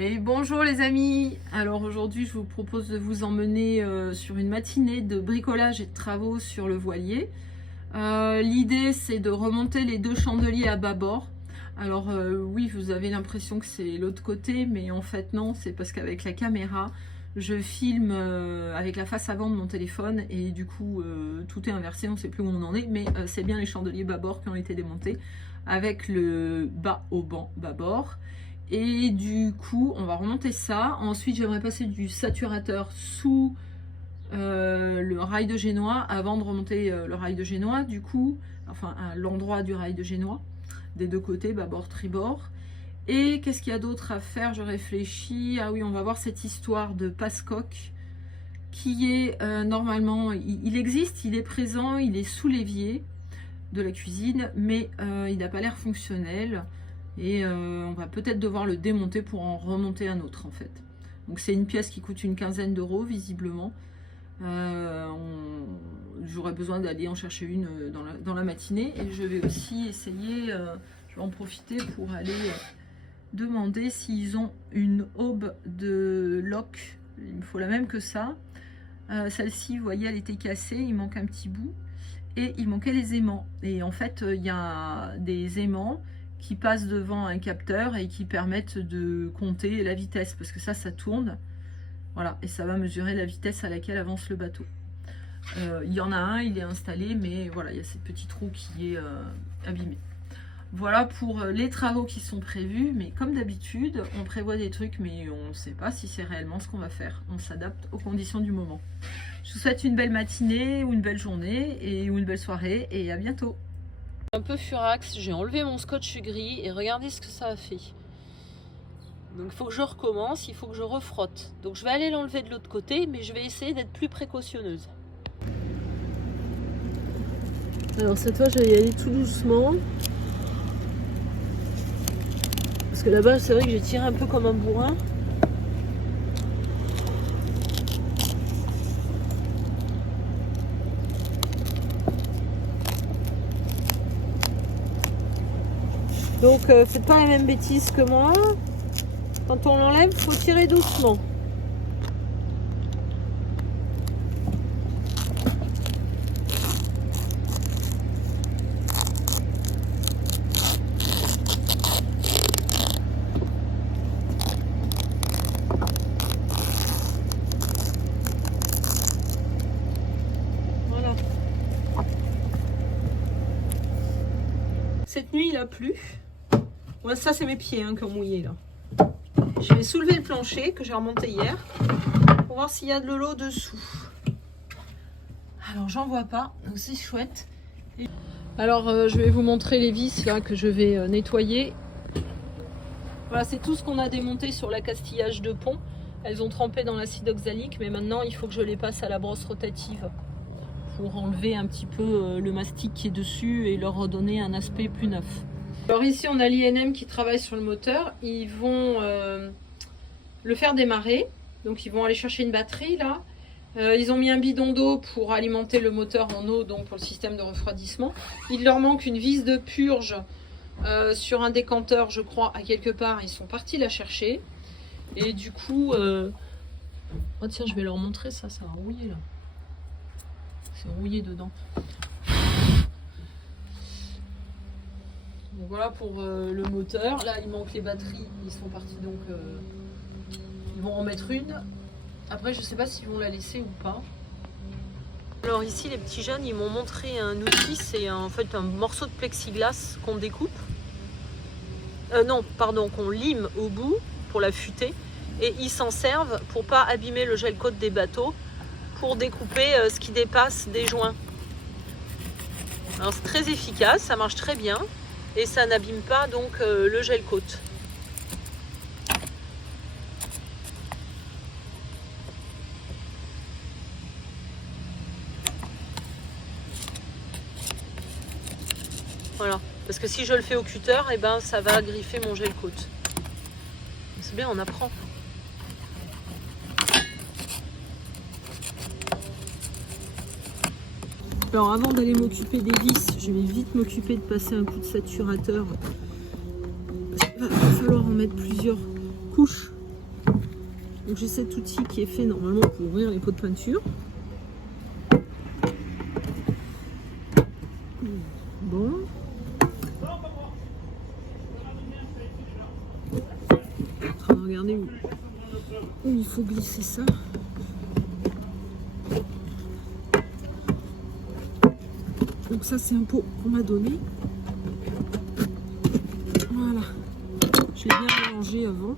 Et bonjour les amis. Alors aujourd'hui je vous propose de vous emmener sur une matinée de bricolage et de travaux sur le voilier. L'idée c'est de remonter les deux chandeliers à bâbord. Alors oui, vous avez l'impression que c'est l'autre côté, mais en fait non, c'est parce qu'avec la caméra je filme avec la face avant de mon téléphone et du coup tout est inversé, on ne sait plus où on en est, mais c'est bien les chandeliers bâbord qui ont été démontés avec le bas au banc bâbord. Et du coup on va remonter ça. Ensuite j'aimerais passer du saturateur sous le rail de génois avant de remonter le rail de génois, du coup enfin à l'endroit du rail de génois des deux côtés, bâbord tribord. Et qu'est-ce qu'il y a d'autre à faire? Je réfléchis. Ah oui, on va voir cette histoire de passe-coque qui est normalement, il existe, il est présent, il est sous l'évier de la cuisine, mais il n'a pas l'air fonctionnel. Et on va peut-être devoir le démonter pour en remonter un autre en fait. Donc c'est une pièce qui coûte une quinzaine d'euros visiblement. J'aurais besoin d'aller en chercher une dans la matinée. Et je vais aussi essayer, je vais en profiter pour aller demander s'ils ont une aube de lock. Il me faut la même que ça. Celle-ci, vous voyez, elle était cassée, il manque un petit bout. Et il manquait les aimants. Et en fait, il y a des aimants qui passent devant un capteur et qui permettent de compter la vitesse, parce que ça tourne, voilà, et ça va mesurer la vitesse à laquelle avance le bateau. Il y en a un, il est installé, mais voilà, il y a cette petite roue qui est abîmée. Voilà pour les travaux qui sont prévus, mais comme d'habitude, on prévoit des trucs, mais on ne sait pas si c'est réellement ce qu'on va faire. On s'adapte aux conditions du moment. Je vous souhaite une belle matinée, ou une belle journée, ou une belle soirée, et à bientôt. Un peu furax, j'ai enlevé mon scotch gris et regardez ce que ça a fait. Donc il faut que je recommence, il faut que je refrotte. Donc je vais aller l'enlever de l'autre côté, mais je vais essayer d'être plus précautionneuse. Alors cette fois je vais y aller tout doucement. Parce que là-bas c'est vrai que j'ai tiré un peu comme un bourrin. Donc faites pas la même bêtise que moi. Quand on l'enlève, il faut tirer doucement. Voilà. Cette nuit, il a plu. Ouais, ça, c'est mes pieds qui ont mouillé là. Je vais soulever le plancher que j'ai remonté hier pour voir s'il y a de l'eau dessous. Alors, j'en vois pas, donc c'est chouette. Alors, je vais vous montrer les vis là que je vais nettoyer. Voilà, c'est tout ce qu'on a démonté sur l'accastillage de pont. Elles ont trempé dans l'acide oxalique, mais maintenant, il faut que je les passe à la brosse rotative pour enlever un petit peu le mastic qui est dessus et leur redonner un aspect plus neuf. Alors ici on a l'INM qui travaille sur le moteur, ils vont le faire démarrer, donc ils vont aller chercher une batterie là, ils ont mis un bidon d'eau pour alimenter le moteur en eau, donc pour le système de refroidissement. Il leur manque une vis de purge sur un décanteur je crois à quelque part, ils sont partis la chercher et du coup, oh tiens je vais leur montrer ça a rouillé là, c'est rouillé dedans. Donc voilà pour le moteur. Là il manque les batteries, ils sont partis donc ils vont en mettre une. Après je sais pas s'ils vont la laisser ou pas. Alors ici les petits jeunes ils m'ont montré un outil, c'est en fait un morceau de plexiglas qu'on découpe. Non pardon, qu'on lime au bout pour la futer. Et ils s'en servent pour pas abîmer le gel coat des bateaux, pour découper ce qui dépasse des joints. Alors c'est très efficace, ça marche très bien. Et ça n'abîme pas donc le gel coat. Voilà, parce que si je le fais au cutter, et ben ça va griffer mon gel coat. C'est bien, on apprend. Alors avant d'aller m'occuper des vis, je vais vite m'occuper de passer un coup de saturateur. Parce qu'il va falloir en mettre plusieurs couches Donc j'ai cet outil qui est fait normalement pour ouvrir les pots de peinture. Bon. Je suis en train de regarder où il faut glisser ça. Donc ça c'est un pot qu'on m'a donné. Voilà. Je l'ai bien mélangé avant.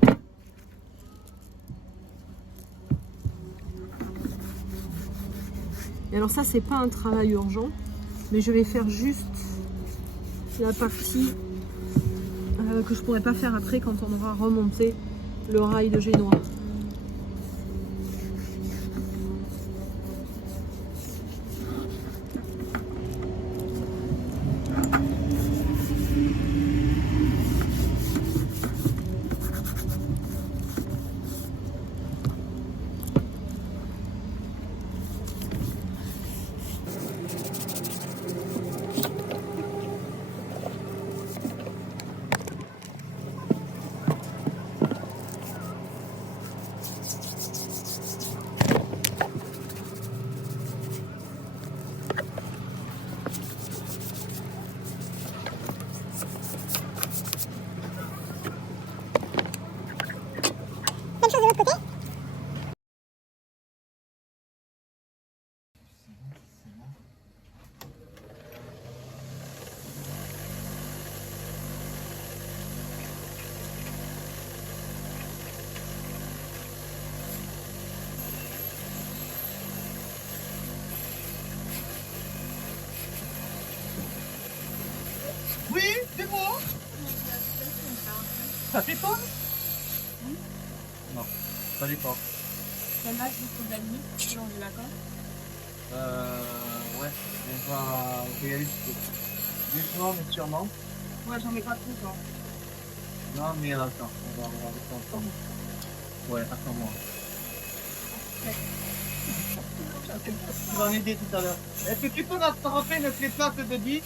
Et alors ça c'est pas un travail urgent, mais je vais faire juste la partie que je pourrais pas faire après quand on aura remonté le rail de génois. Même chose de l'autre côté. Oui, c'est moi. Ça fait pas? Non, ça dépend. Celle-là, je vous trouve la nuit, on est d'accord? Ouais, on va réaliser. Doucement, mais sûrement. Moi, j'en ai pas trop, genre. Non, mais attends, on va regarder ça ensemble. Ouais, attends-moi. Tu vas en aider tout à l'heure. Est-ce que tu peux rattraper une clé plate de 10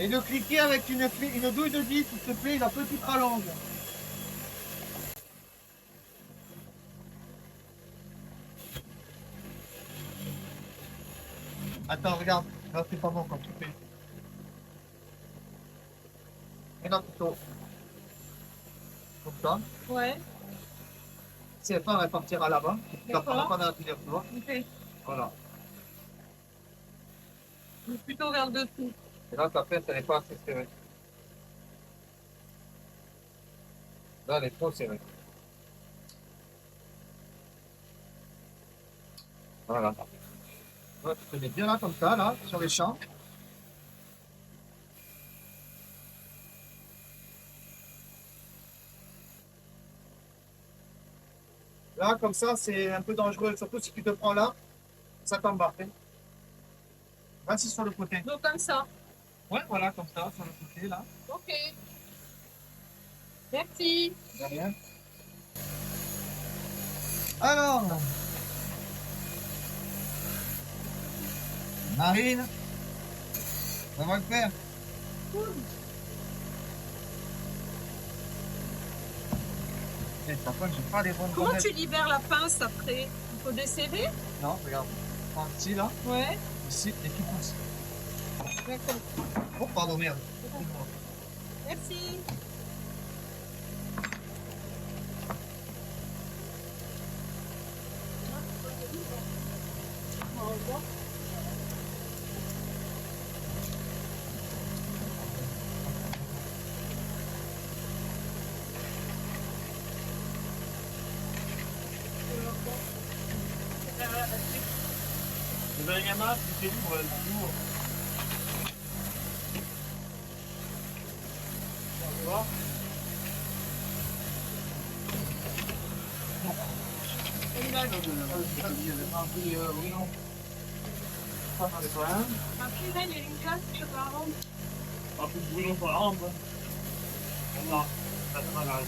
et le cliquer avec une douille de 10, s'il te plaît, la petite rallonge. Attends, regarde. Là, c'est pas bon quand tu fais. Et là, plutôt. Comme ça. Ouais, Si elle part, elle partira là-bas. Tu la D'accord. prendras pas dans la filière, tu vois. ok. Voilà. Je suis plutôt vers le dessous. Et là, ta pince, elle n'est pas assez serrée. Là, elle est trop serrée. Voilà. Ouais, tu te mets bien là, comme ça, là, sur les champs. Là, comme ça, c'est un peu dangereux, surtout si tu te prends là, ça t'embarque. Vas-y sur le côté. Donc, comme ça. Ouais, voilà, comme ça, sur le côté, là. Ok. Merci. De rien. Alors, Marine, on va le faire. Et par contre, j'ai pas les bonnes Comment gommettes. tu libères la pince après? Il faut desserrer? Non, regarde. Prends ici, là, Ouais. ici, et tu pousses. D'accord. Oh, pardon, merde. Merci. Au revoir. Le Yamaha, c'est où, toujours. Tu vois? Après, là, il y a une glace sur la rampe. Pas plus de bouillon sur la rampe. Non, ça te malade.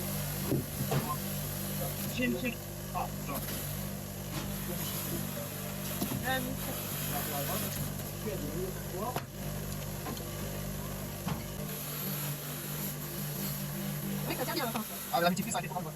J'ai une petite. Ah, putain. Ah, oui. Oui, ça tient bien la pince. Ah, la multiplie, ça a été prendre.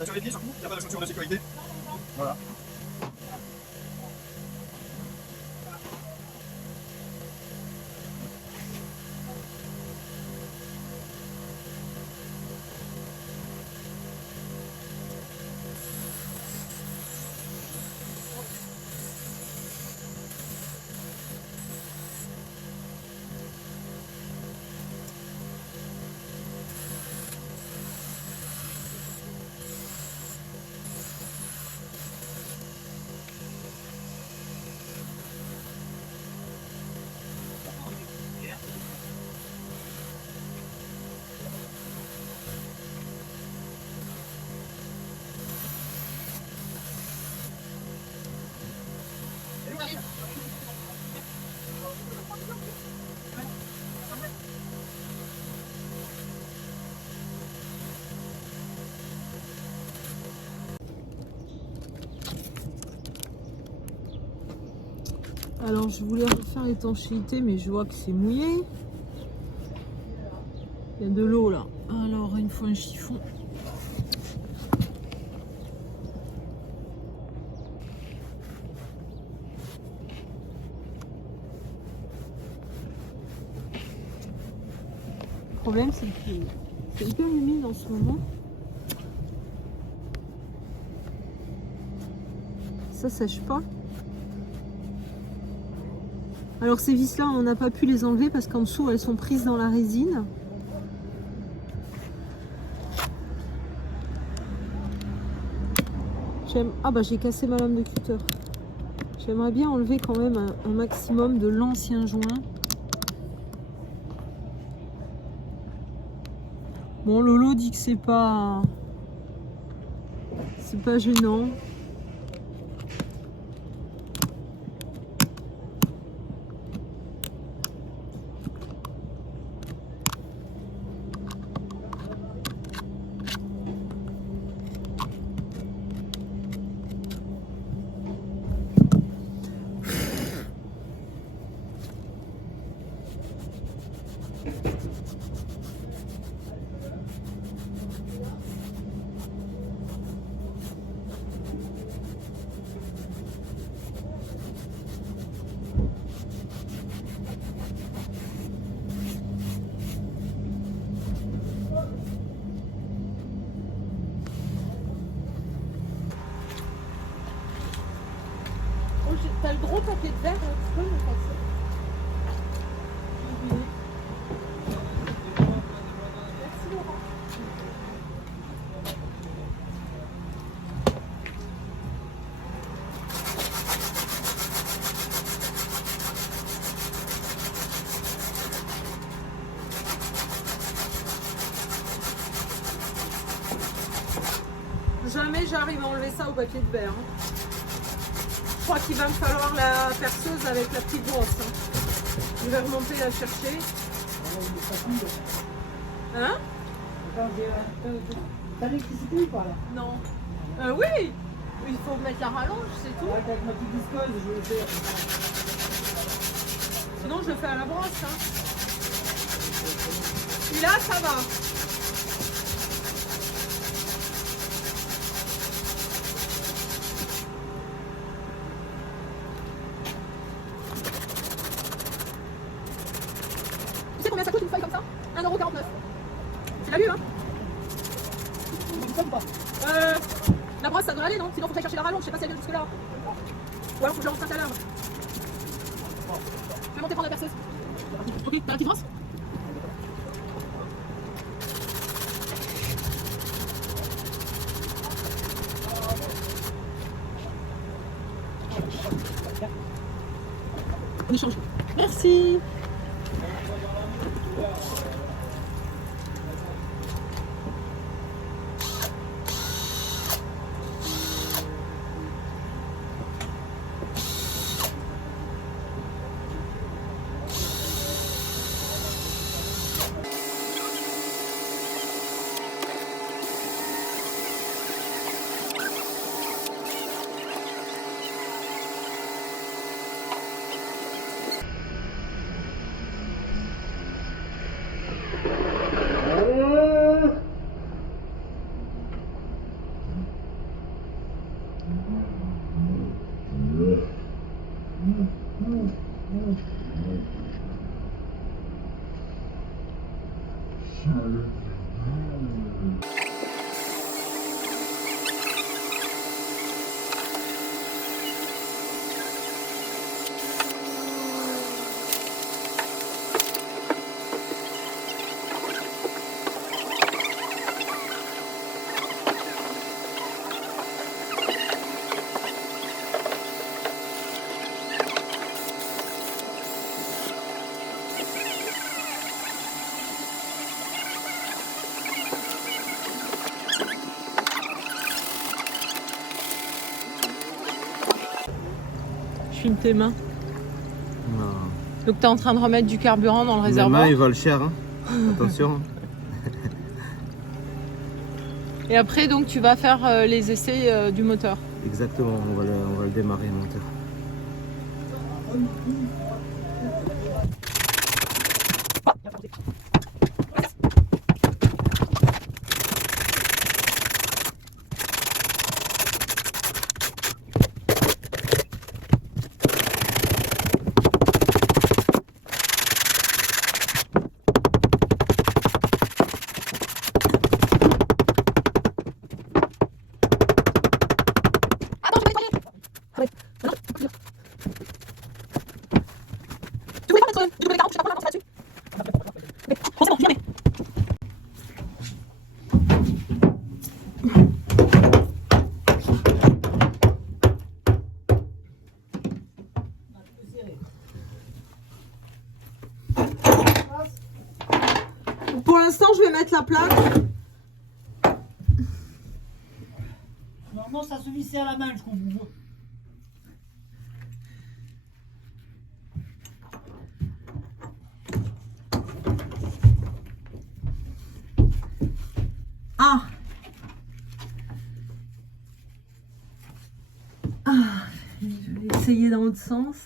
La survie surtout, il n'y a pas de chaussure de sécurité. Voilà. Alors je voulais refaire l'étanchéité mais je vois que c'est mouillé. Il y a de l'eau là. Alors il me faut un chiffon. Le problème c'est que c'est hyper humide en ce moment. Ça sèche pas. Alors ces vis là on n'a pas pu les enlever parce qu'en dessous elles sont prises dans la résine. Ah bah j'ai cassé ma lame de cutter. J'aimerais bien enlever quand même un maximum de l'ancien joint. Bon, Lolo dit que c'est pas gênant. T'as le gros paquet de verre, tu peux me passer? Merci Laurent. Jamais j'arrive à enlever ça au papier de verre. Je crois qu'il va me falloir la perceuse avec la petite brosse. Je vais remonter la chercher. Hein? T'as l'électricité ou pas là? Non. Oui! Il faut mettre la rallonge, c'est tout. Ouais, avec ma petite viscose, je vais le faire. Sinon, je le fais à la brosse. Hein. Et là, ça va. combien ça coûte une feuille comme ça? 1,49 €. Tu l'as lu, hein? La brosse, ça doit aller, non? Sinon, faut que j'aille chercher la rallonge. Je sais pas si elle vient jusque-là. Ou alors, faut que je la rentre tout à l'heure. Je vais monter prendre la perceuse. Ok, t'as la petite brosse? On échange. Merci. Je filme tes mains. Non. Donc tu es en train de remettre du carburant dans le Mes réservoir. mains, ils valent cher, hein. Attention. Et après, donc tu vas faire les essais du moteur. Exactement, on va le démarrer le moteur. Pour l'instant, je vais mettre la plaque. Normalement, ça se vissait à la main, je trouve. Ah. Je vais essayer dans l'autre sens.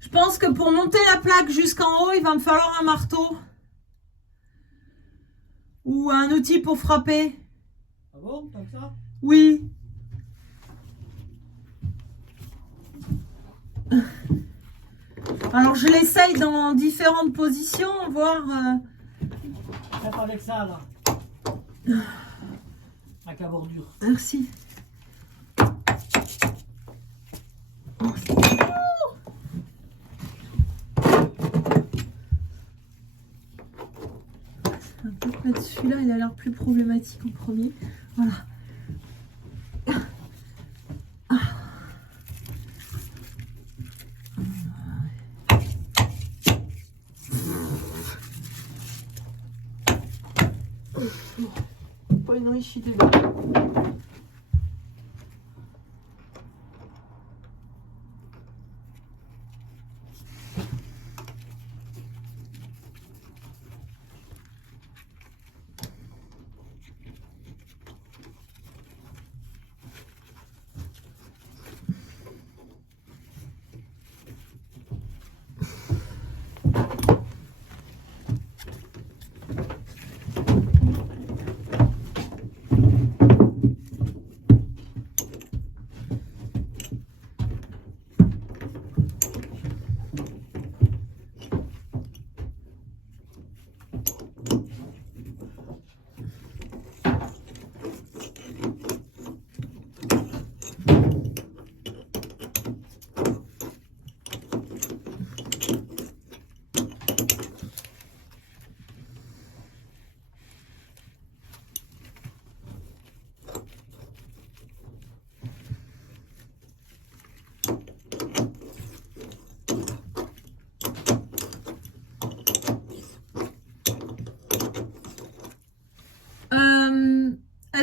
Je pense que pour monter la plaque jusqu'en haut, il va me falloir un marteau. Ou un outil pour frapper. Ah bon, comme ça? Oui. Alors je l'essaye dans différentes positions, voir... Faites avec ça, là. Avec la bordure. Merci. Peut-être celui-là, il a l'air plus problématique en premier. Voilà. Pas une riche idée là.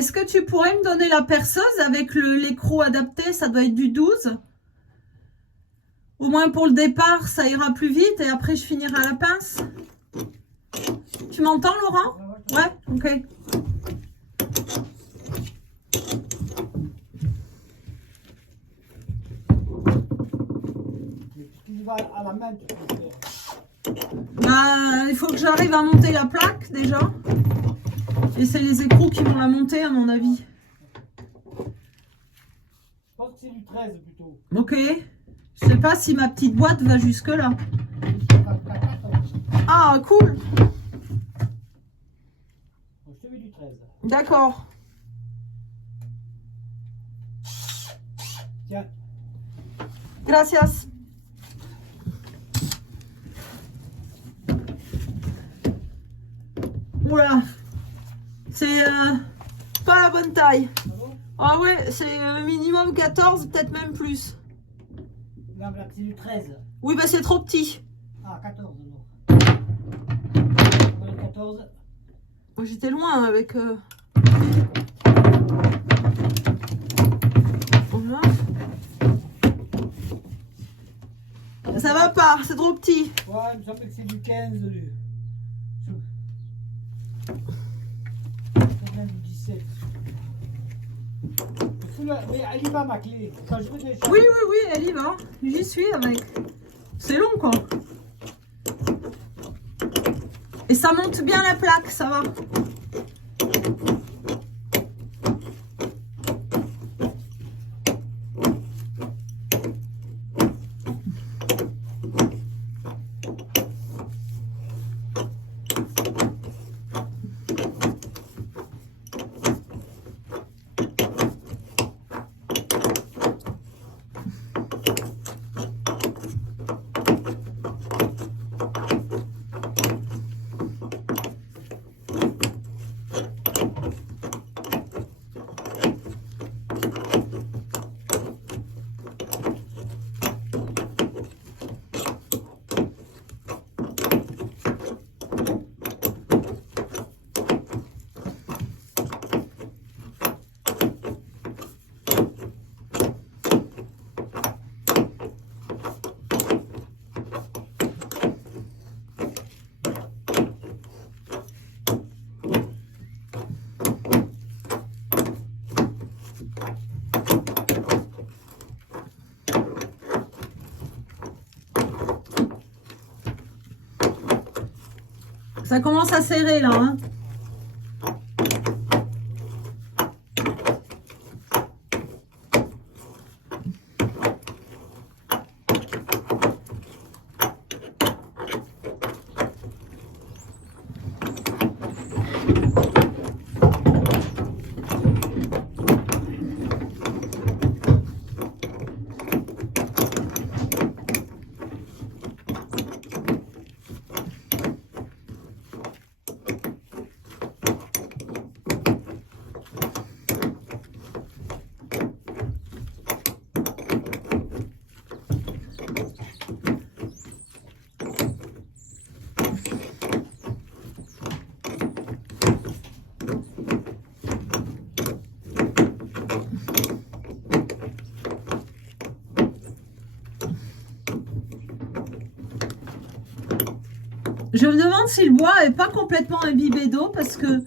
est-ce que tu pourrais me donner la perceuse avec l'écrou adapté? Ça doit être du 12. Au moins pour le départ, ça ira plus vite et après je finirai à la pince. Tu m'entends, Laurent? Ouais, ok. Tu vas à la main, tu peux faire. Bah, il faut que j'arrive à monter la plaque déjà. Et c'est les écrous qui vont la monter à mon avis. Je pense que c'est du 13 plutôt. Ok. Je sais pas si ma petite boîte va jusque là. Ah, cool. Je te mets du 13. D'accord. Tiens, Gracias. Voilà. C'est pas la bonne taille. ça va? Ah ouais, c'est minimum 14, peut-être même plus. Non, mais là, c'est du 13. Oui, bah c'est trop petit. Ah, 14 alors. Voilà, 14. Moi, j'étais loin avec... Voilà. Ça va pas, c'est trop petit. Ouais, il me semble que c'est du 15. C'est même du 17. Mais elle y va, ma clé. Quand je veux des choses- Oui, elle y va. J'y suis avec. C'est long, quoi. Et ça monte bien la plaque, ça va. Ça commence à serrer là, hein. Je me demande si le bois est pas complètement imbibé d'eau parce que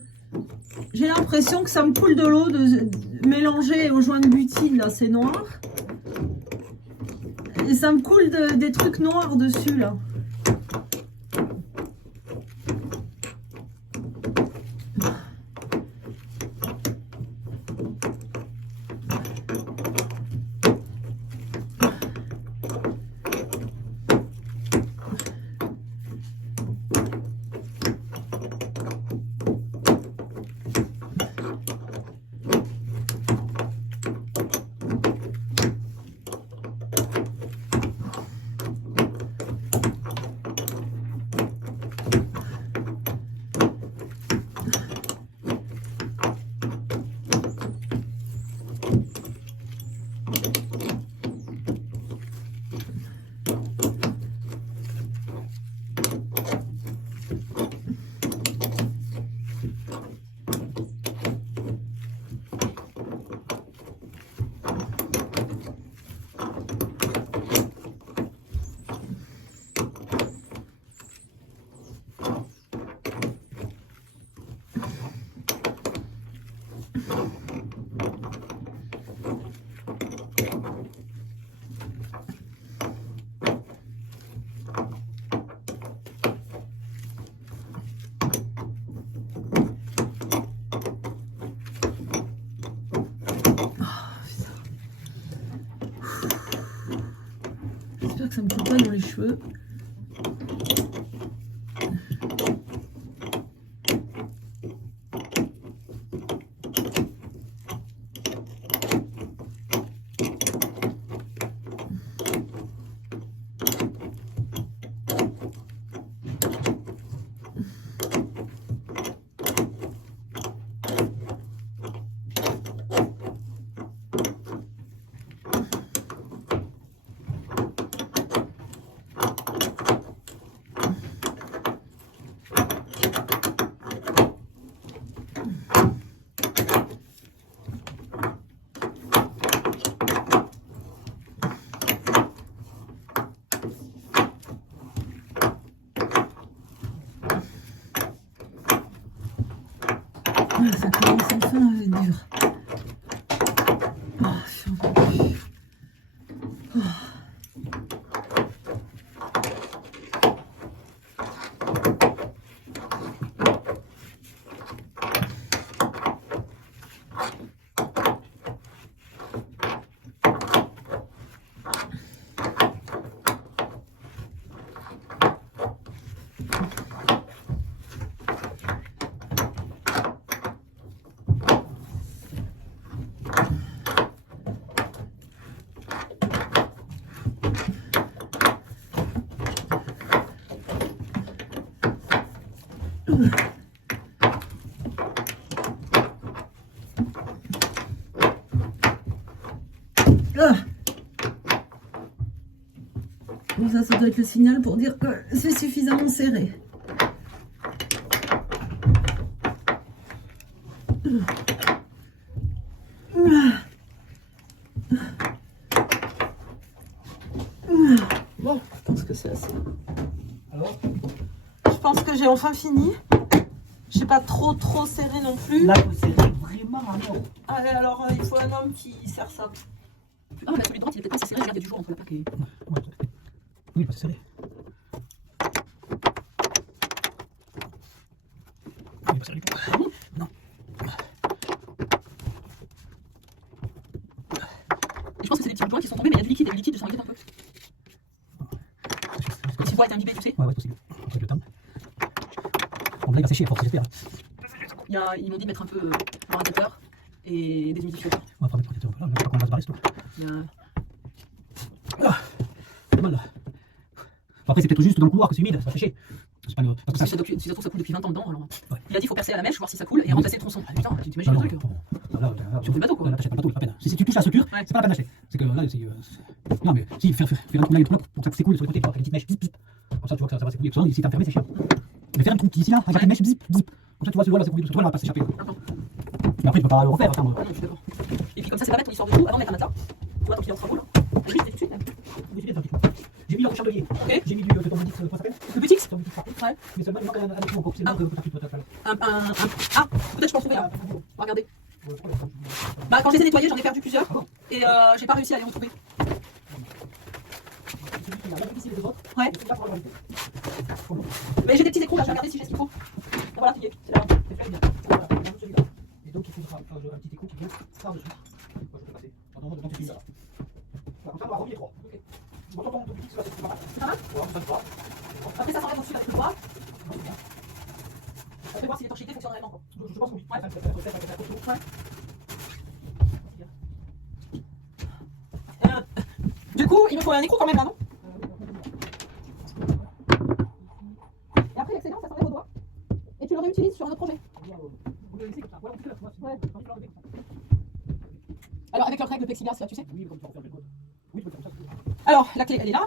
j'ai l'impression que ça me coule de l'eau mélangée au joint de butyle, là, c'est noir. Et ça me coule des trucs noirs dessus, là. J'espère que ça me coule pas dans les cheveux. Ça commence enfin à être dur. Oh, je suis en train de... Oh. Ah. Bon, ça doit être le signal pour dire que c'est suffisamment serré. Bon, je pense que c'est assez. Alors, Je pense que j'ai enfin fini. Je sais pas trop serré non plus. Là, vous serrez vraiment à mort. Allez, alors il faut un homme qui serre ça. Ah, mais celui de droite, il est peut-être pas assez serré. Regarde, il y a du jour entre la plaque et. Oui, bah, c'est serré. Oui, bah, serré. Non. Et je pense que c'est des petits points qui sont tombés, mais il y a du liquide, et le liquide, je sens inquiète un peu. Comme si le bois était imbibé, tu sais. Ouais, possible. Avec le temps. Bon, là, il va sécher à force, j'espère. Ils m'ont dit de mettre un peu un radiateur et des humidifiateurs. On va pas mettre le voilà, on va pas qu'on va se barrer, ce tour. C'est mal là. Bon, après, c'est peut-être juste dans le couloir que c'est humide, ça va sécher. C'est pas le. Parce que Si ça trouve, ça coule depuis 20 ans dedans. Alors... Ouais. Il a dit qu'il faut percer à la mèche, voir si ça coule et remplacer le tronçon. Ah, putain, tu t'imagines le truc? Sur le bateau, quoi. Là, t'achètes un bateau, c'est pas la peine. Si tu touches à la structure, c'est pas la peine d'acheter. C'est que là, c'est. Non, mais si, faire un trou là et un trou là pour que ça s'écoule sur les côtés, tu vois, avec une petite mèche, comme ça, tu vois que ça va s'écouler. Parce que si t'as fermé, c'est chiant. Mais faire un trou ici là, avec une mèche, comme ça, tu vois, ce doigt là s'écouler, ce doigt là va pas s'échapper. Mais après, tu peux pas le refaire, attends. Ah non, je suis d'accord. Et puis comme ça, c'est pas mettre ton histoire de tout avant de mettre un matelas. Tu vois, donc il est en travaux là. Oui, c'est tout de suite. J'ai mis le chandelier. Ok. J'ai mis du ton petit, comment ça s'appelle? Le petit? Ouais. Mais seulement, il manque un trou encore. C'est là que tu peux faire. Ah, peut-être je peux en trouver là. On va regarder. Bah, quand je les ai nettoyés, j'en ai perdu plusieurs. Et j'ai pas réussi à les retrouver. Ouais. Mais j'ai des petits écrous là, je vais regarder si j'ai ce qu'il faut. Ah, voilà, c'est là. Et donc, il faudra un petit écrou qui vient par-dessus. Je vais passer. Attends, devant tes filles. Comme ça, on va revenir les trois. Ok. Bon, ton petit, c'est pas mal. C'est pas mal? Voilà, ça se voit. Après, ça s'enlève au-dessus avec le doigt. On va voir si l'étanchéité fonctionne réellement, quoi. Je pense que oui. Ouais. Du coup, il me faut un écrou quand même là, non? Et après, l'excédent, ça s'enlève au doigt. Et tu le réutilises sur un autre projet. Ouais. Alors, avec leur règle plexiglas, là, tu sais. Alors, la clé, elle est là.